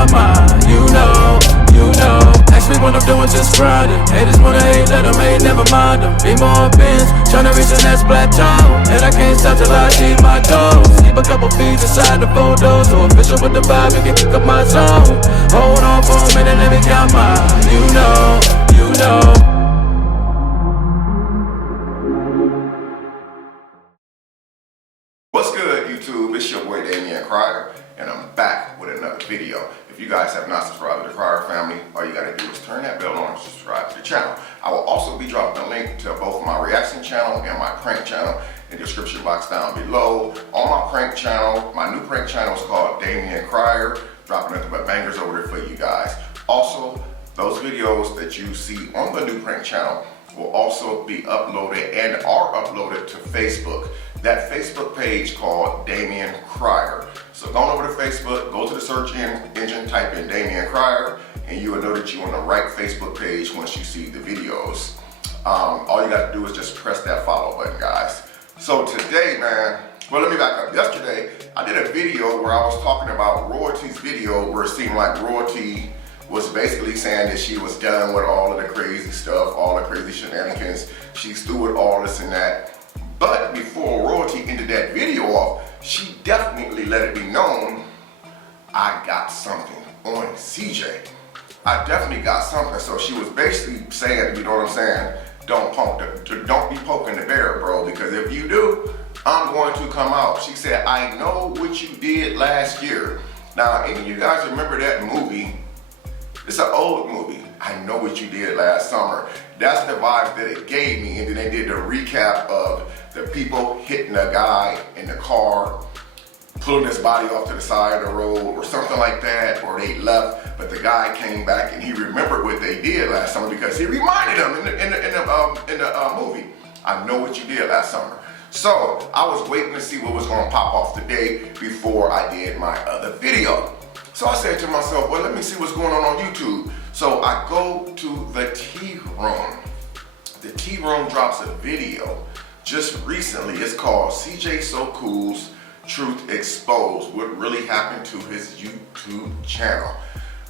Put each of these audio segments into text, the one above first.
count mine. You know. Ask me what I'm doing, just grinding. Haters wanna hate, let them hate, never mind them. Be more bins, tryna reach the next plateau. And I can't stop till I achieve my goals. Keep a couple feet inside the photos. So official with the vibe, you can kick up my zone. Hold on for a minute, let me count mine. You know. What's good, YouTube? It's your boy Damian Cryer, and I'm back with another video. If you guys have not subscribed to the Cryer family, all you gotta do is turn that bell on and subscribe to the channel. I will also be dropping a link to both my reaction channel and my prank channel in the description box down below. On my prank channel, my new prank channel is called Damian Cryer, dropping nothing but bangers over there for you guys. Also, those videos that you see on the new prank channel will also be uploaded and are uploaded to Facebook. That Facebook page called Damian Cryer. So go on over to Facebook, go to the search engine, type in Damian Cryer, and you will know that you're on the right Facebook page once you see the videos. All you got to do is just press that follow button, guys. So today, man, well, let me back up. Yesterday, I did a video where I was talking about Royalty's video where it seemed like Royalty was basically saying that she was done with all of the crazy stuff, all the crazy shenanigans. She's through with all this and that. But before Royalty ended that video off, she definitely let it be known, I got something on CJ. I definitely got something. So she was basically saying, you know what I'm saying, don't be poking the bear, bro, because if you do, I'm going to come out. She said, I know what you did last year. Now, any of you guys remember that movie? It's an old movie. I know what you did last summer. That's the vibe that it gave me. And then they did the recap of the people hitting a guy in the car, pulling his body off to the side of the road or something like that, or they left, but the guy came back and he remembered what they did last summer because he reminded him in the movie. I know what you did last summer. So I was waiting to see what was going to pop off today before I did my other video. So I said to myself, well, let me see what's going on YouTube. So I go to the Tea Room. The Tea Room drops a video just recently. It's called CJ So Cool's Truth Exposed, what really happened to his YouTube channel.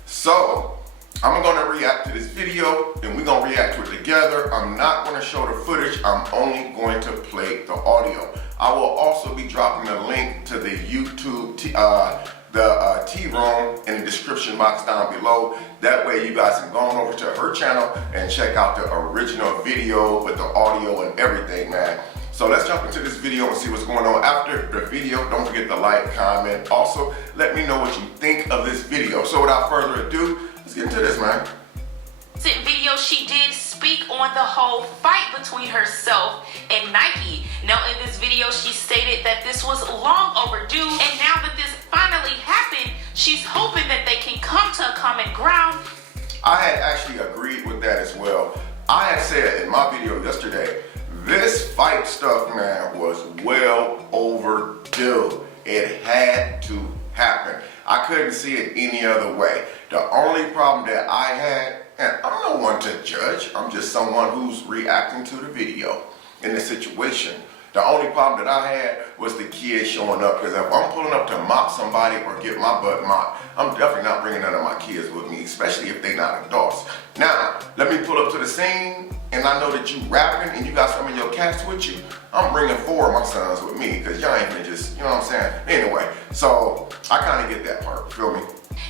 So I'm gonna react to this video and we're gonna react to it together. I'm not gonna show the footage, I'm only going to play the audio. I will also be dropping a link to the YouTube Tea Room in the description box down below. That way you guys can go on over to her channel and check out the original video with the audio and everything, man. So let's jump into this video and see what's going on. After the video, don't forget to like, comment. Also, let me know what you think of this video. So without further ado, let's get into this, man. Video, she did speak on the whole fight between herself and Nikee. Now in this video, she stated that this was long overdue, and now that this finally happened, she's hoping that they can come to a common ground. I had actually agreed with that as well. I had said in my video yesterday, this fight stuff, man, was well overdue. It had to happen. I couldn't see it any other way. The only problem that I had, and I'm no one to judge, I'm just someone who's reacting to the video in the situation. The only problem that I had was the kids showing up, because if I'm pulling up to mop somebody or get my butt mopped, I'm definitely not bringing none of my kids with me, especially if they're not adults. Now, let me pull up to the scene, and I know that you rapping and you got some of your cats with you. I'm bringing 4 of my sons with me, because y'all ain't gonna just, you know what I'm saying? Anyway, so I kind of get that part, feel me?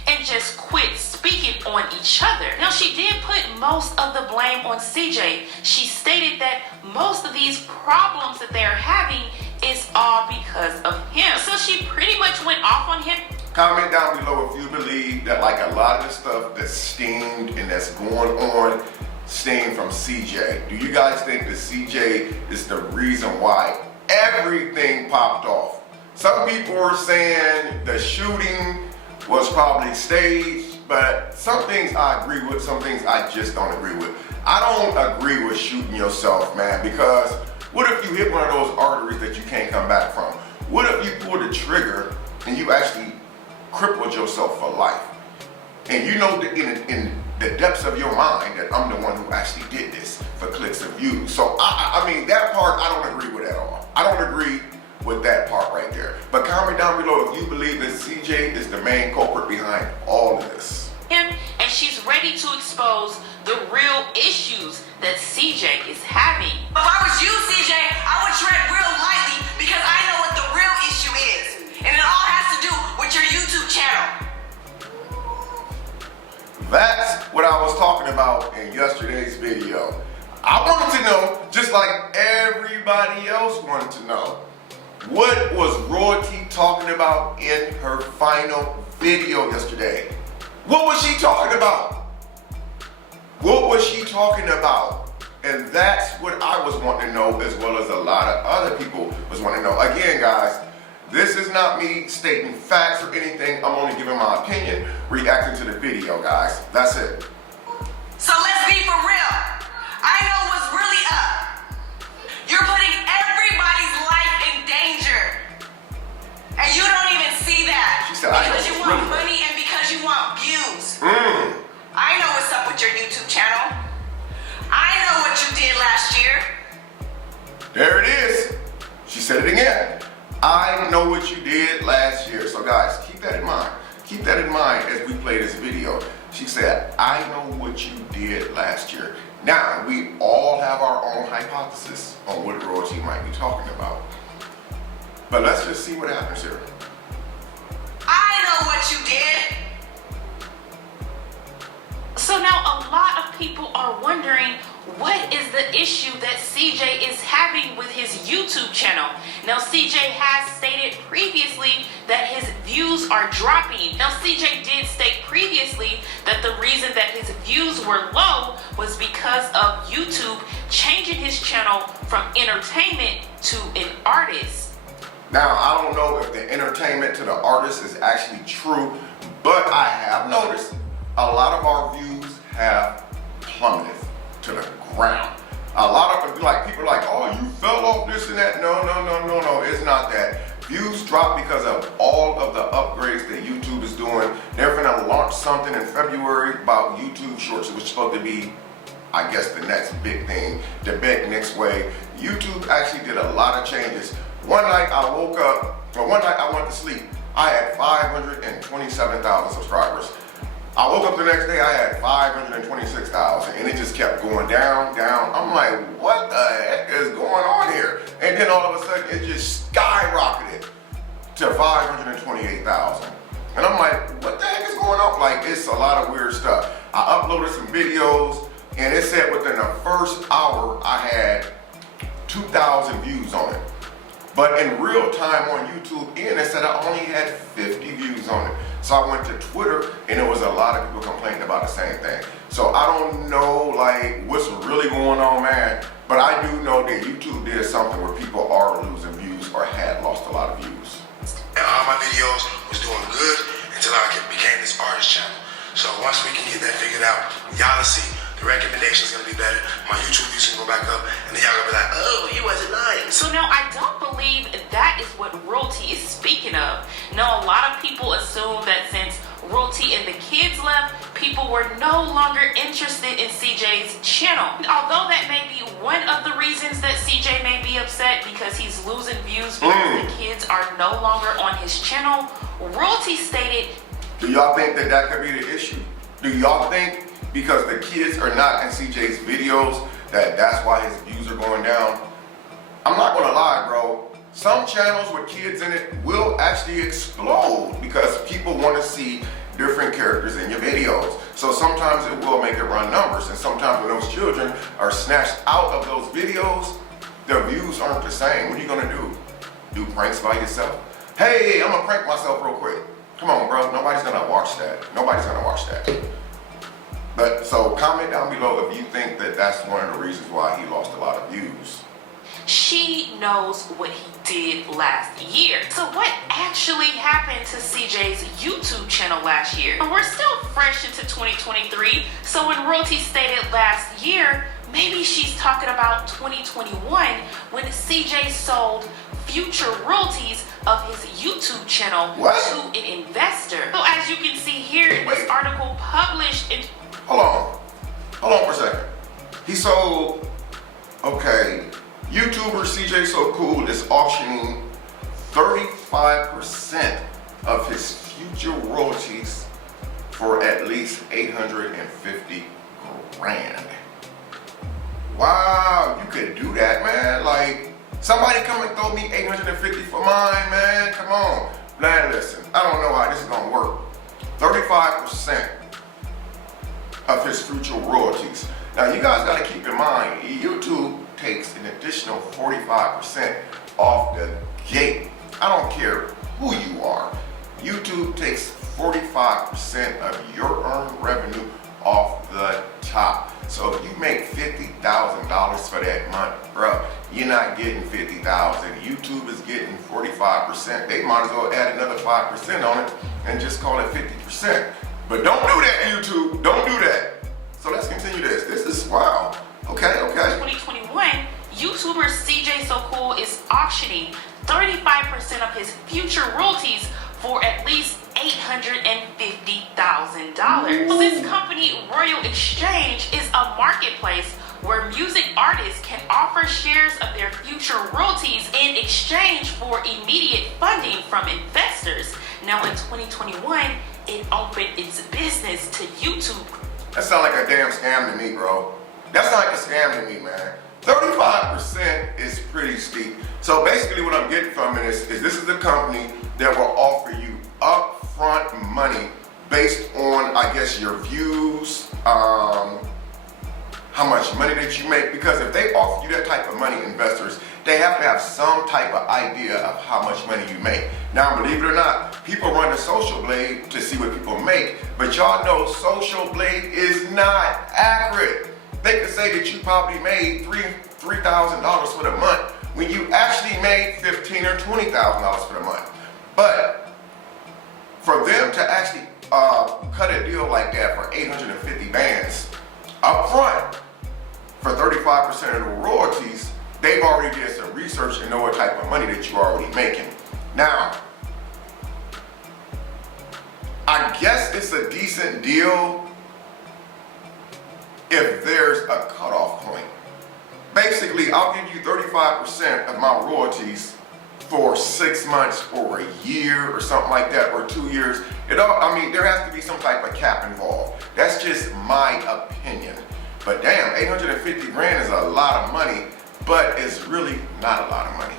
And just quit speaking on each other. Now she did put most of the blame on CJ. She stated that most of these problems that they're having is all because of him. So she pretty much went off on him. Comment down below if you believe that like a lot of the stuff that's steamed and that's going on stemmed from CJ. Do you guys think that CJ is the reason why everything popped off? Some people are saying the shooting was probably staged, but some things I agree with, some things I just don't agree with. I don't agree with shooting yourself, man, because what if you hit one of those arteries that you can't come back from? What if you pull the trigger and you actually crippled yourself for life? And you know that in the depths of your mind that I'm the one who actually did this for clicks and views. So I mean, that part I don't agree with at all. I don't agree with that part right there. But comment down below if you believe that CJ is the main culprit behind all of this. And she's ready to expose the real issues that CJ is having. If I was you, CJ, I would tread real lightly because I know what the real issue is. And it all has to do with your YouTube channel. That's what I was talking about in yesterday's video. I wanted to know, just like everybody else wanted to know, what was Royalty talking about in her final video yesterday? What was she talking about? What was she talking about? And that's what I was wanting to know, as well as a lot of other people was wanting to know. Again, guys, this is not me stating facts or anything. I'm only giving my opinion, reacting to the video, guys. That's it. So let's be for real. I know what's really up. You're putting everybody's life in danger. And you don't even see that. She said, because you want money and because you want views. I know what's up with your YouTube channel. I know what you did last year. There it is. She said it again. I know what you did last year. So guys, keep that in mind. Keep that in mind as we play this video. She said, I know what you did last year. Now, we all have our own hypothesis on what Royalty might be talking about. But let's just see what happens here. I know what you did. So now a lot of people are wondering, what is the issue that CJ is having with his YouTube channel? Now CJ has stated previously that his views are dropping. Now CJ did state previously that the reason that his views were low was because of YouTube changing his channel from entertainment to an artist. Now, I don't know if the entertainment to the artist is actually true, but I have noticed a lot of our views have plummeted to the ground. A lot of people are like, oh, you fell off this and that. No, it's not that. Views drop because of all of the upgrades that YouTube is doing. They're gonna launch something in February about YouTube Shorts, which is supposed to be, I guess, the next big thing, the big next wave. YouTube actually did a lot of changes. One night I woke up, or one night I went to sleep, I had 527,000 subscribers. I woke up the next day, I had 526,000, and it just kept going down. I'm like, what the heck is going on here? And then all of a sudden, it just skyrocketed to 528,000. And I'm like, what the heck is going on? Like, it's a lot of weird stuff. I uploaded some videos, and it said within the first hour, I had 2,000 views on it. But in real time on YouTube, it said I only had 50 views on it. So I went to Twitter, and there was a lot of people complaining about the same thing. So I don't know like what's really going on, man. But I do know that YouTube did something where people are losing views or had lost a lot of views. And all my videos was doing good until I became this artist channel. So once we can get that figured out, y'all will see the recommendation's gonna be better. My YouTube views can go back up, and then y'all gonna be like, oh, you wasn't lying. So now I don't believe that is what Royalty is speaking of. Now a lot of people assume that since Royalty and the kids left, people were no longer interested in CJ's channel. Although that may be one of the reasons that CJ may be upset because he's losing views because the kids are no longer on his channel, Royalty stated, do y'all think that that could be the issue? Do y'all think because the kids are not in CJ's videos that's why his views are going down? I'm not gonna lie, bro. Some channels with kids in it will actually explode because people want to see different characters in your videos. So sometimes it will make it run numbers, and sometimes when those children are snatched out of those videos, their views aren't the same. What are you gonna do? Do pranks by yourself? Hey, I'm gonna prank myself real quick. Come on, bro. Nobody's gonna watch that. Nobody's gonna watch that. But so comment down below if you think that that's one of the reasons why he lost a lot of views. she knows what he did last year. So what actually happened to CJ's YouTube channel last year? And we're still fresh into 2023, so when Royalty stated last year, maybe she's talking about 2021 when CJ sold future royalties of his YouTube channel to an investor. So as you can see here in this article published in... Hold on for a second. He sold, okay, YouTuber CJ So Cool is auctioning 35% of his future royalties for at least 850 grand. Wow, you could do that, man. Like, somebody come and throw me 850 for mine, man. Come on. Man, listen, I don't know how this is gonna work. 35% of his future royalties. Now, you guys gotta keep in mind, YouTube takes an additional 45% off the gate. I don't care who you are. YouTube takes 45% of your earned revenue off the top. So if you make $50,000 for that month, bro, you're not getting 50,000. YouTube is getting 45%. They might as well add another 5% on it and just call it 50%. But don't do that, YouTube. Don't do that. So let's continue this. This is wow. Okay. 2021, YouTuber CJ So Cool is auctioning 35% of his future royalties for at least $850,000. So this company, Royal Exchange, is a marketplace where music artists can offer shares of their future royalties in exchange for immediate funding from investors. Now in 2021, it opened its business to YouTube. That sounds like a damn scam to me, bro. That sounds like a scam to me, man. 35% is pretty steep. So basically what I'm getting from it is this is the company that will offer you upfront money based on, I guess, your views, how much money that you make. Because if they offer you that type of money, investors, they have to have some type of idea of how much money you make. Now, believe it or not, people run the Social Blade to see what people make, but y'all know Social Blade is not accurate. They can say that you probably made $3,000 for the month when you actually made $15,000 or $20,000 for the month. But for them to actually cut a deal like that for 850 bands up front for 35% of the royalties, they've already did some research and know what type of money that you're already making. Now, I guess it's a decent deal if there's a cutoff point. Basically, I'll give you 35% of my royalties for 6 months or a year or something like that, or 2 years. There has to be some type of cap involved. That's just my opinion. But damn, 850 grand is a lot of money, but it's really not a lot of money.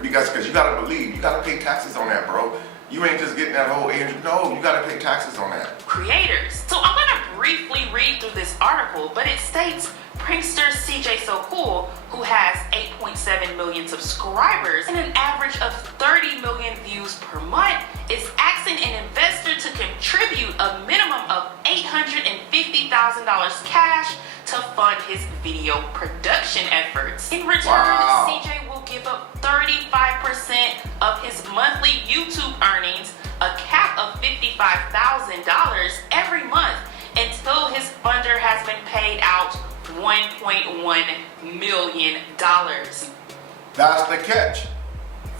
Because you gotta believe, you gotta pay taxes on that, bro. You ain't just getting that whole 800, no, you gotta pay taxes on that. Creators. So I'm gonna briefly read through this article, but it states prankster CJ So Cool, who has 8.7 million subscribers and an average of 30 million views per month, is asking an investor to contribute a minimum of $850,000 cash to fund his video production efforts. In return, CJ will give up 35% of his monthly YouTube earnings, a cap of $55,000 every month, until his funder has been paid out $1.1 million. That's the catch.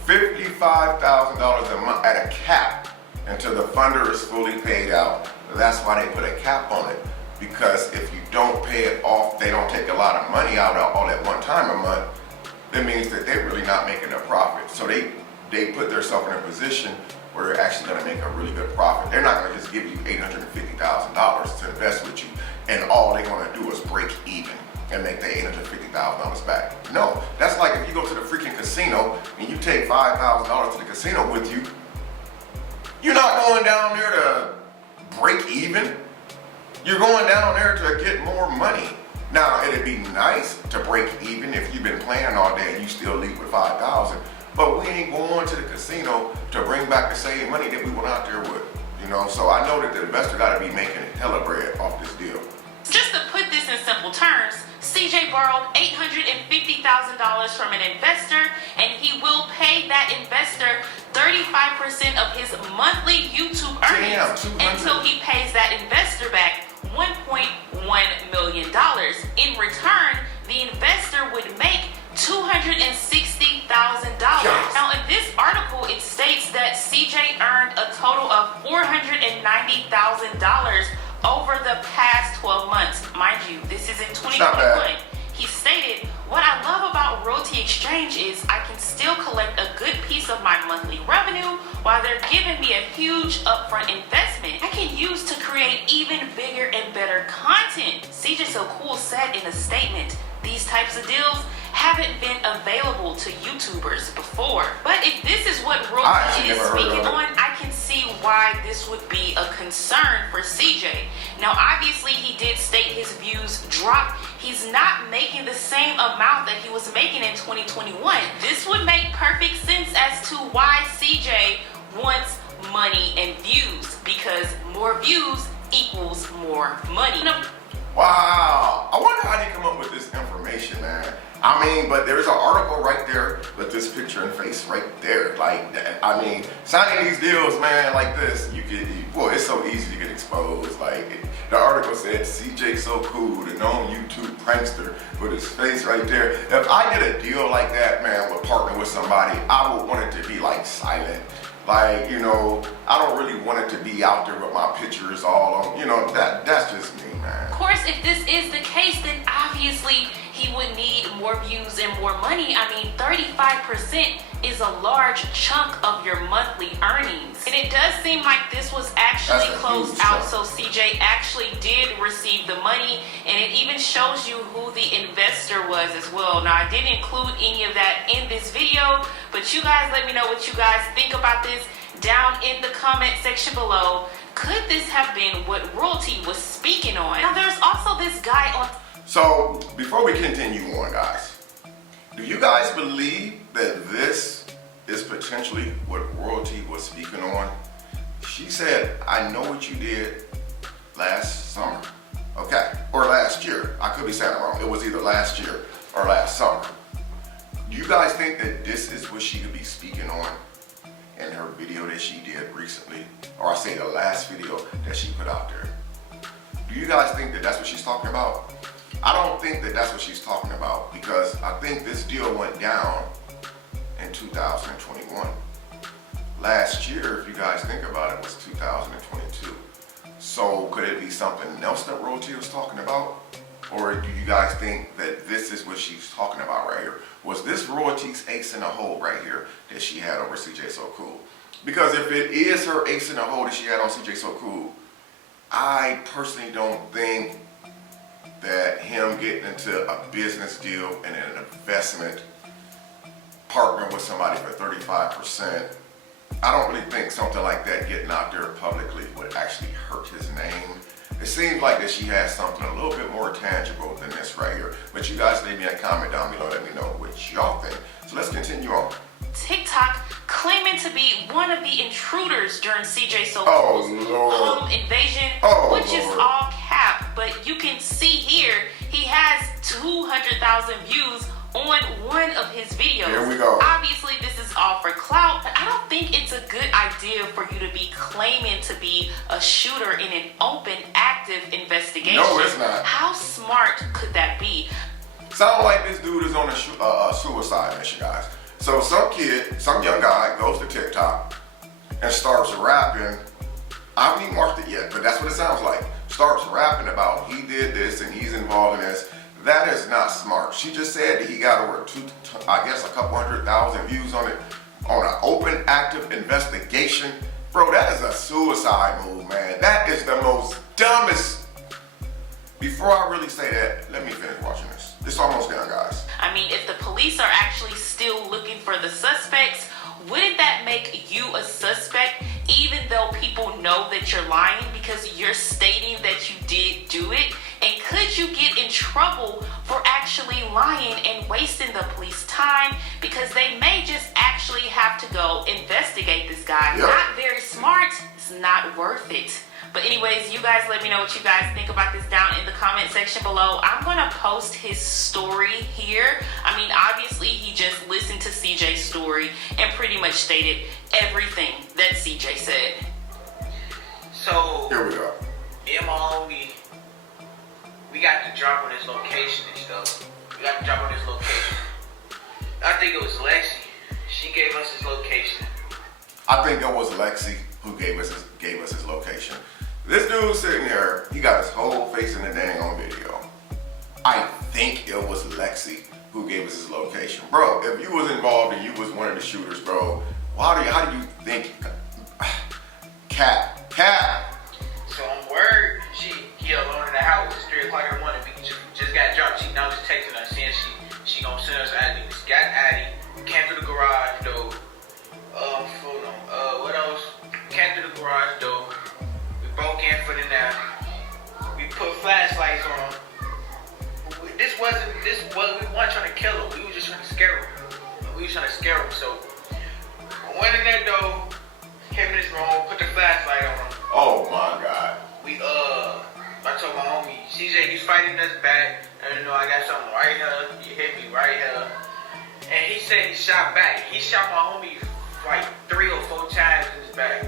$55,000 a month at a cap until the funder is fully paid out. That's why they put a cap on it. Because if you don't pay it off, they don't take a lot of money out all at one time a month. That means that they're really not making a profit. So they put themselves in a position where they're actually going to make a really good profit. They're not going to just give you $850,000 to invest with you, and all they're going to do is break even and make the $850,000 back. No, that's like if you go to the freaking casino and you take $5,000 to the casino with you, you're not going down there to break even. You're going down there to get more money. Now, it'd be nice to break even if you've been playing all day and you still leave with $5,000. But we ain't going to the casino to bring back the same money that we went out there with. So I know that the investor got to be making hella bread off this deal. Just to put this in simple terms, CJ borrowed $850,000 from an investor, and he will pay that investor 35% of his monthly YouTube earnings until he pays that investor back $1.1 million. In return, the investor would make $260,000. Now, in this article, it states that CJ earned a total of $490,000 over the past 12 months. Mind you, this is in 2021. He stated, What I love about royalty exchange is I can still collect a good piece of my monthly revenue while they're giving me a huge upfront investment I can use to create even bigger and better content. CJ So Cool said in a statement, these types of deals haven't been available to YouTubers before. But if this is what royalty is speaking on, I can see why this would be a concern for CJ. Now, obviously, he did state his views dropped. He's not making the same amount that he was making in 2021. This would make perfect sense as to why CJ wants money and views, because more views equals more money. Wow, I wonder how they come up with this information, man. I mean, but there's an article right there with this picture and face right there. Like, I mean, signing these deals, man, like this, you get, boy, it's so easy to get exposed. Like, the article said, CJ So Cool, the known YouTube prankster, with his face right there. If I did a deal like that, man, would partner with somebody, I would want it to be like silent. Like, you know, I don't really want it to be out there with my pictures all on, you know, that's just me, man. Of course, if this is the case, then obviously he would need more views and more money. I mean, 35% is a large chunk of your monthly earnings. And it does seem like this was actually closed out, so CJ actually did receive the money, and it even shows you who the investor was as well. Now, I didn't include any of that in this video, but you guys let me know what you guys think about this down in the comment section below. Could this have been what royalty was speaking on? Now, there's also this guy on... So, before we continue on, guys, do you guys believe that this is potentially what royalty was speaking on? She said, I know what you did last summer. Okay, or last year. I could be saying it wrong. It was either last year or last summer. Do you guys think that this is what she could be speaking on in her video that she did recently? Or I say the last video that she put out there. Do you guys think that that's what she's talking about? I don't think that that's what she's talking about, because I think this deal went down in 2021. Last year, if you guys think about it, was 2022. So could it be something else that royalty was talking about? Or do you guys think that this is what she's talking about right here? Was this royalty's ace in the hole right here that she had over CJ So Cool? Because if it is her ace in the hole that she had on CJ So Cool, I personally don't think that him getting into a business deal and an investment, partnering with somebody for 35%, I don't really think something like that getting out there publicly would actually hurt his name. It seems like that she has something a little bit more tangible than this right here. But you guys leave me a comment down below, let me know what y'all think. So let's continue on. TikTok claiming to be one of the intruders during CJ So Cool's home invasion, which is all cap. But you can see here, he has 200,000 views on one of his videos. Here we go. Obviously, this is all for clout, but I don't think it's a good idea for you to be claiming to be a shooter in an open, active investigation. No, it's not. How smart could that be? Sound like this dude is on a suicide mission, guys. So some young guy goes to TikTok and starts rapping. I haven't even watched it yet, but that's what it sounds like. Starts rapping about he did this and he's involved in this. That is not smart. She just said that he got over a couple 100,000 views on it, on an open, active investigation. Bro, that is a suicide move, man. That is the most dumbest. Before I really say that, let me finish watching this. It's almost done, guys. I mean, if the police are actually still looking for the suspects, wouldn't that make you a suspect even though people know that you're lying because you're stating that you did do it? And could you get in trouble for actually lying and wasting the police time because they may just actually have to go investigate this guy? Yep. Not very smart. It's not worth it. But anyways, you guys let me know what you guys think about this down in the comment section below. I'm going to post his story here. I mean, obviously, he just listened to CJ's story and pretty much stated everything that CJ said. So, here we go. me and my homie, we got to drop on his location and stuff. We got to drop on his location. I think it was Lexi. She gave us his location. I think it was Lexi who gave us his location. This dude sitting here, he got his whole face in the dang on video. I think it was Lexi who gave us his location. Bro, if you was involved and you was one of the shooters, bro, how do you think? Cap. So I'm worried he alone in the house. It's 3 o'clock in the morning. We just got dropped. She now just texting us saying she gonna send us Addy. We got Addy. We came through the garage door. What else? Came through the garage door. We broke in for the night. We put flashlights on. We weren't trying to kill him. We were just trying to scare him. So went in that door, came in his room, put the flashlight on him. Oh my God. I told my homie, CJ, he's fighting us back. And I got something right here. He hit me right here. And he said he shot back. He shot my homie like 3 or 4 times in his back.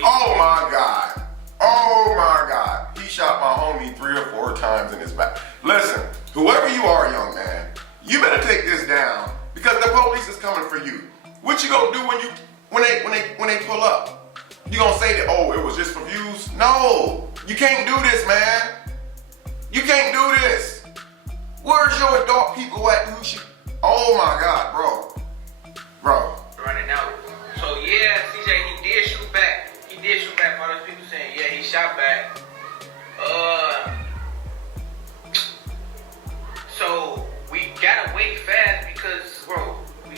Oh my God. Oh my God. He shot my homie 3 or 4 times in his back. Listen, whoever you are, young man, you better take this down because the police is coming for you. What you gonna do when they pull up? You gonna say that, oh, it was just for views? No, you can't do this, man. You can't do this. Where's your adult people at? Oh my God, bro. Running out. So yeah, CJ, he did shoot back. He did shoot back. All those people saying, yeah, he shot back. So we gotta wait fast because, bro, we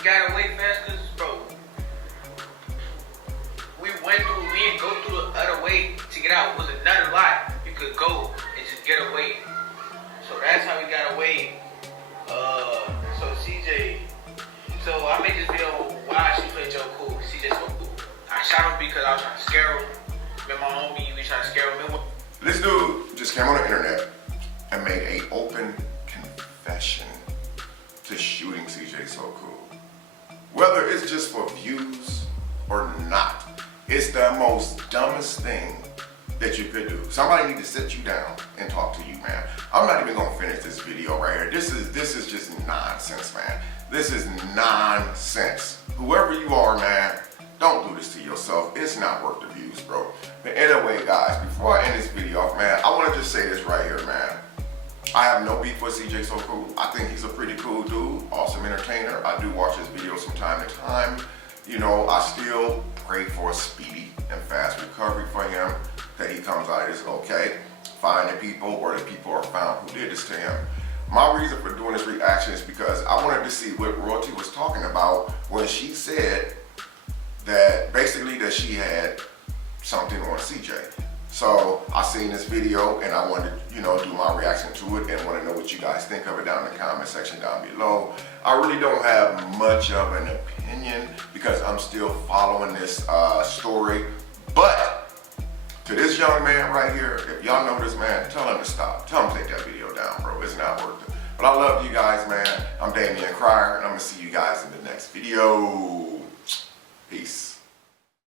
didn't go through the other way to get out. It was another lot you could go and just get away. So that's how we got away. So CJ, so I made this video why she played Joe cool. CJ so cool. I shot him because I was trying to scare him. Met my homie, we trying to scare him. This dude just came on the internet and made an open confession to shooting CJ So Cool. Whether it's just for views or not, it's the most dumbest thing that you could do. Somebody need to sit you down and talk to you, man. I'm not even gonna finish this video right here. This is just nonsense, man. This is nonsense. Whoever you are, man, don't do this to yourself. It's not worth the views, bro. But anyway, guys, before I end this video off, man, I want to just say this right here, man. I have no beef with CJ So Cool. I think he's a pretty cool dude, awesome entertainer. I do watch his videos from time to time. I still pray for a speedy and fast recovery for him, that he comes out of this okay, find the people or the people are found who did this to him. My reason for doing this reaction is because I wanted to see what Royalty was talking about when she said that basically that she had something on CJ. So I seen this video and I wanted to, do my reaction to it and want to know what you guys think of it down in the comment section down below. I really don't have much of an opinion because I'm still following this story. But to this young man right here, if y'all know this man, tell him to stop. Tell him to take that video down, bro. It's not worth it. But I love you guys, man. I'm Damian Cryer and I'm going to see you guys in the next video. Peace.